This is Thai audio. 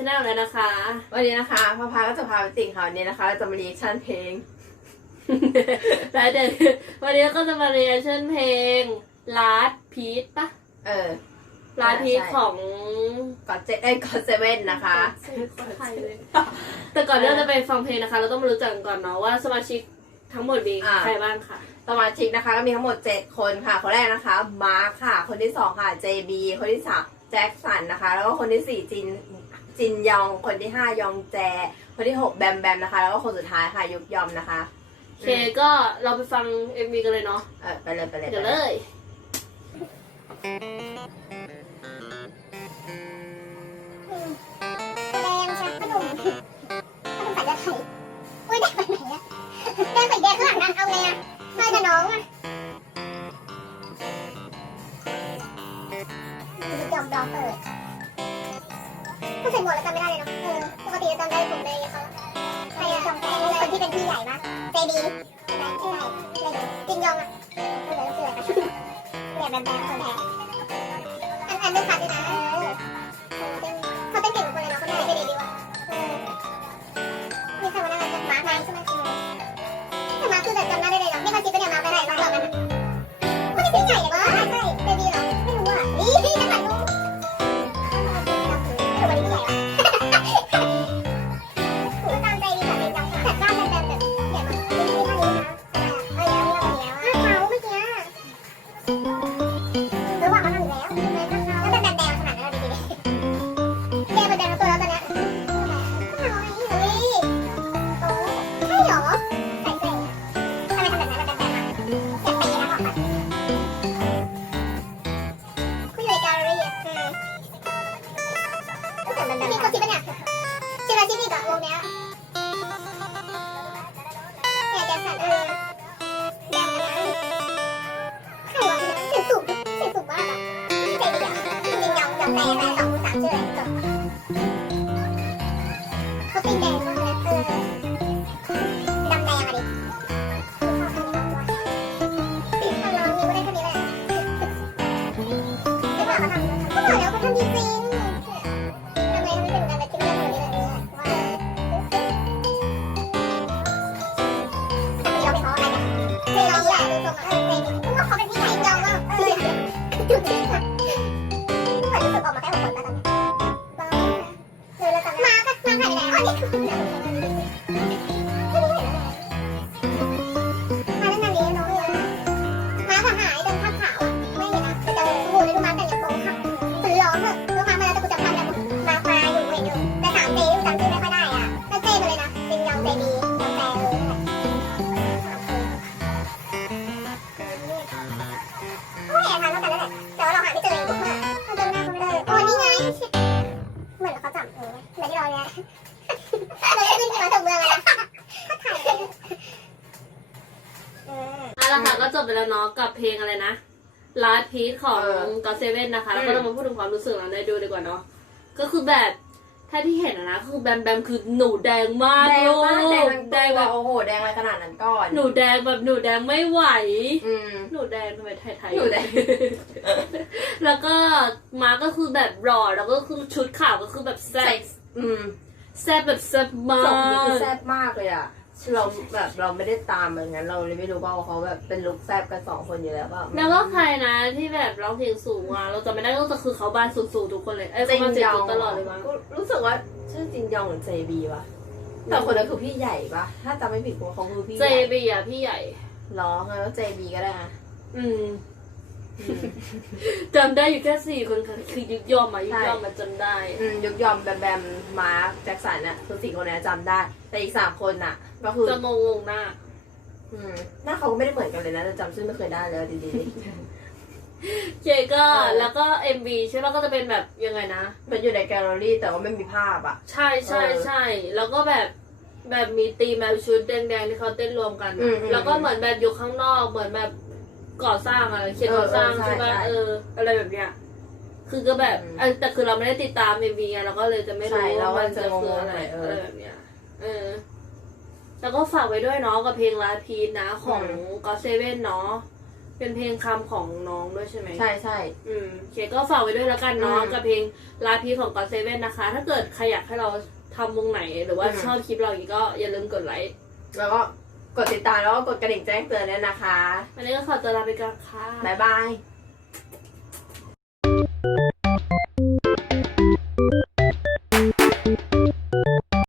วันนี้นะคะพาพาก็จะพาไปติ่งค่ะวันนี้นะคะเราจะมารีแอคชั่นเพลงแล้วเดี๋ยววันนี้ก็จะมาเรียนเช่นเพลงลาดพีทปะเออลาดพีทใช่ของกอดเจเอ้ยกอดเซเว่นนะคะใครเลยแต่ก่อนที่เราจะไปฟังเพลงนะคะ เราต้องมารู้จักกันก่อนเนาะว่าสมาชิกทั้งหมดมีอ่าใครบ้างค่ะสมาชิกนะคะก็มีทั้งหมด 7 คนค่ะ คนแรกนะคะมาร์คค่ะ คนที่ 2 ค่ะ JB คนที่3แจ็คสันนะคะ แล้วก็คนที่ 4 จิน จินยอง คนที่5ยองแจ คนที่6แบมแบมนะคะ แล้วก็คนสุดท้ายค่ะยุกยอมนะคะ โอเคก็เราไปฟังเอ็มวีกันเลยเนาะ เออไปเลยไปเลยเดี๋ยวเลย แดงใช่ขนมขนมใส่ยาไข่อุ้ยแดงไปไหนอะแดงใส่แดงข้างหลังดันเอาไงอะไม่กับน้องอะยอมยอมเปิด ก็ใส่หมวกแล้วจำไม่ได้เลยเนาะเออปกติจะจำได้ผมเลยเขาใครอะคนที่เป็นพี่ใหญ่ปะเจดีใช่ไหมชื่ออะไรอะไรจินยองอะเออชื่ออะไรกันเนี่ยแบบแบบคนแท้อันอันนึงคัดด้วยนะ แปล รเลยโอ้ยแอบทานแล้วกันแล้วแหละแต่ว่าเราหาไม่เจอเองทุกคนเราจำหน้าเขาไม่ได้โอ้นี่ไงเหมือนเขาจับเออเหมือนที่เราเนี่ย เราจะขึ้นที่มาถึงเมืองแล้วนะถ่ายเลยเออเอาละค่ะก็จบไปแล้วเนาะกับเพลงอะไรนะลาดพีทของก็เซเว่นนะคะ แล้วก็เรามาพูดถึงความรู้สึกเราได้ดูดีกว่าเนาะก็คือแบบถ้าที่เห็นอะนะคือแบมแบมคือหนูแดงมากแดงลูกมากแดงทั้งแดตังวแบบโอ้โหแดงอะไรขนาดนั้นก่อน หนูแดงแบบหนูแดงไม่ไหวอืมหนูแดงทำไมไทยๆหนูแดงแล้วก็มาก็คือแบบรอแล้วก็คือชุดขาวก็คือแบบแซ่ใส่บอืม แซ่บแบบแซ่บมาสองนี้คืกอแซ่บมากเลยอะเราแบบเราไม่ได้ตามเหมือนกันเราเลยไม่รู้ว่าเขาแบบเป็นลุคแซ่บกันสองคนอยู่แล้วเปล่า แล้วก็ใครนะที่แบบร้องเพลงสูงอะเราจะไม่ได้ก็คือเขาบ้านสูงๆทุกคนเลยไอ้ยจิเขานบ้านเสียยงองสูงตลอดเลยมั้งรู้สึกว่าชื่อจินยองหรือเจบีวะแต่คนนั้นคือพี่ใหญ่ปะถ้าจำไม่ผิดกูเขาคือพี่เจใหญ่บีอะพี่ใหญ่ร้องไงว่าเจบีก็ได้นะอืม จำได้อยู่แค่สี่คนค่ะคือยุกยอมมายุกยอมมาจำได้ อืมยุกยอมแบมแบมมาร์คแจ็คสันน่ะคือสี่คนเนี้ยจำได้ แต่อีกสามคนน่ะ ก็คือจะงงงๆหน้า อืมหน้าเขาก็ไม่ได้เหมือนกันเลยนะแต่จำชื่อไม่เคยได้เลยดีเคก็เออแล้วก็เอ็มบีใช่ไหมก็จะเป็นแบบยังไงนะๆมันอยู่ในแกลเลอรี่แต่ว่าไม่มีภาพอะ ใช่ใช่เออใช่แล้วก็แบบแบบมีตีมแบบชุดแดงๆที่เขาเต้นรวมกันอือะมอืมแล้วก็เหมือนแบบอยู่ข้างนอกเหมือนแบบ ก่อสร้างอะไรเขียนก่อสร้างเออเออใช่ปะใช่เออ อะไรแบบเนี้ย คือก็แบบอืมเออแต่คือเราไม่ได้ติดตามเอ็มบีไงเราก็เลยจะไม่ใช่รู้เราว่าก็มันจะจะงงๆคืออะไรหน่อยเออออะไรแบบเนี้ยเออ แล้วก็ฝากไว้ด้วยเนาะกับเพลงลาพีนนะของก็เซเว่นเนาะเป็นเพลงคำของน้องด้วยใช่ไหมใช่ใช่อืมโอเคก็ฝากไว้ด้วยแล้วกันเนาะอืมกับเพลงลาพีของก็เซเว่นนะคะ ถ้าเกิดใครอยากให้เราทำวงไหนหรือว่าอืมชอบคลิปเราอย่างนี้ก็อย่าลืมกดไลค์แล้วก็ กดติดตามแล้วก็กดกระดิ่งแจ้งเตือนด้วยนะคะ วันนี้ก็ขอตัวลาไปก่อนค่ะ บ๊ายบาย